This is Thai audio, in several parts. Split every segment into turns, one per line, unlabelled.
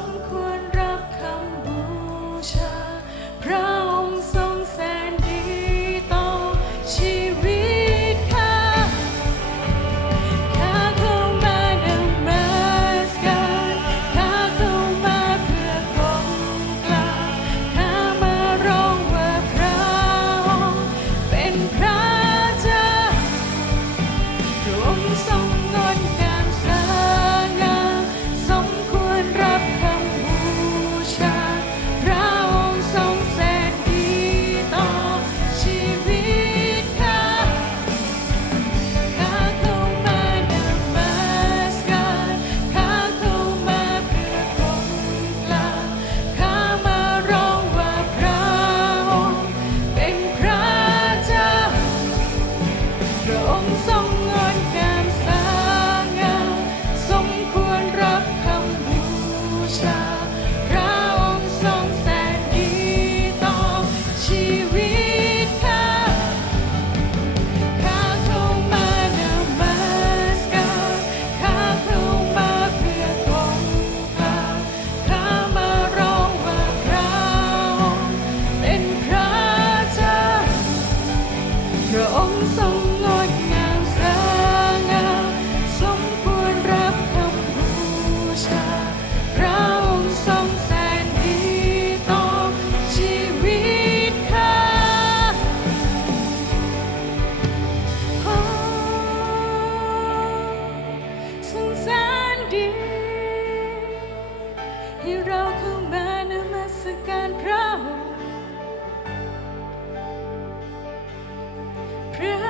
long ชาพระองค์ทรงแสนดีต่อชีวิตข้าพระทรงแสให้เราเข้ามานมัสการพระองค์พระ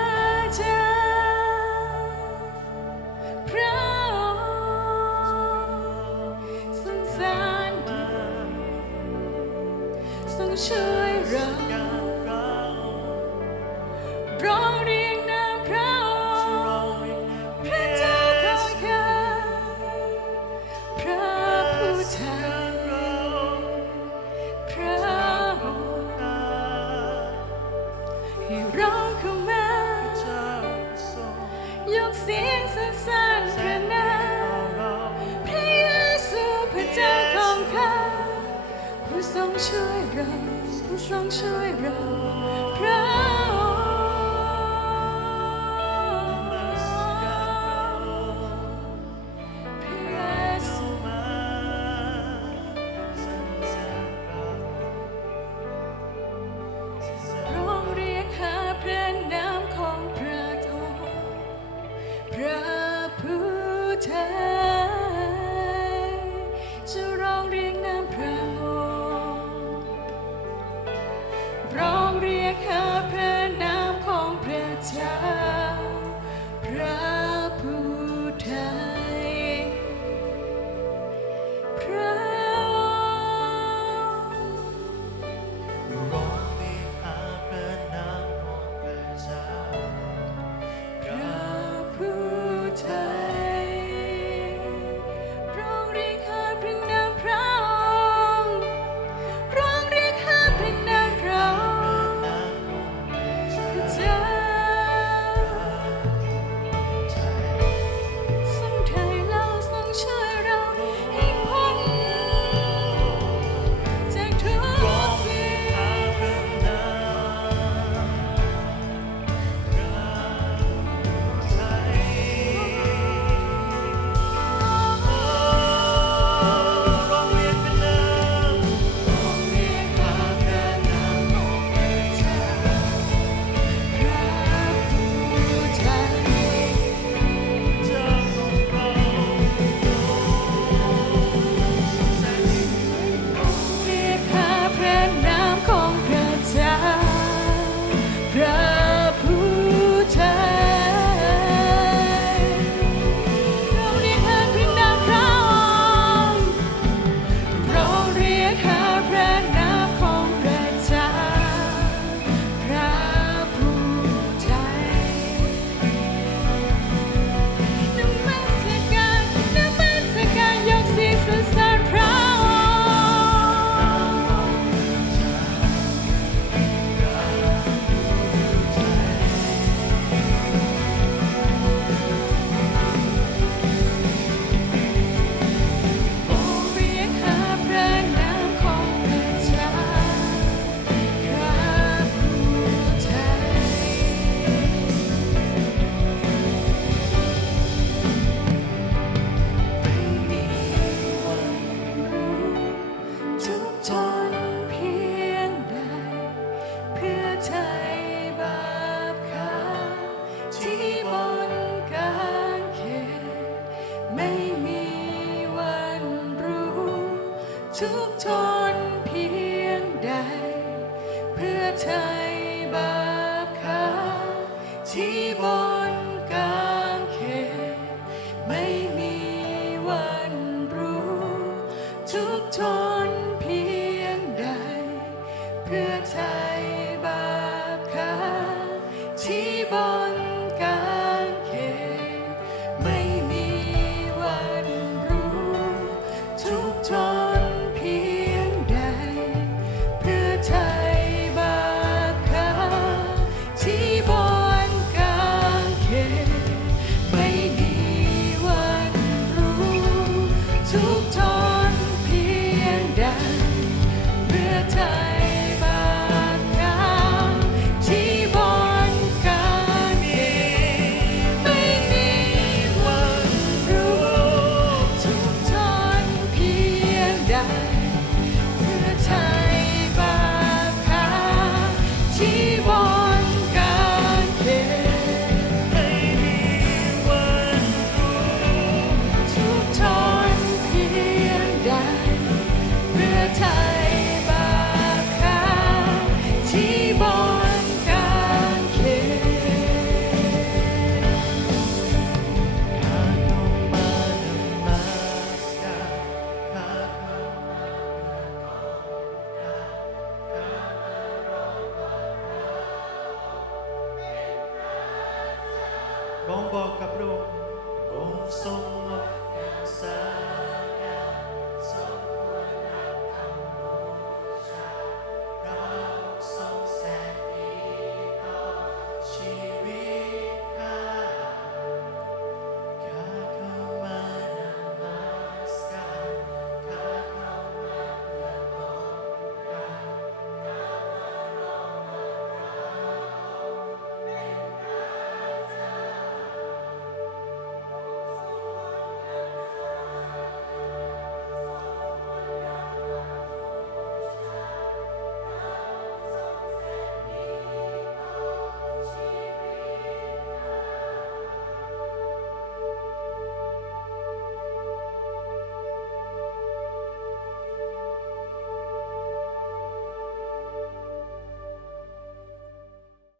เพื่อไทย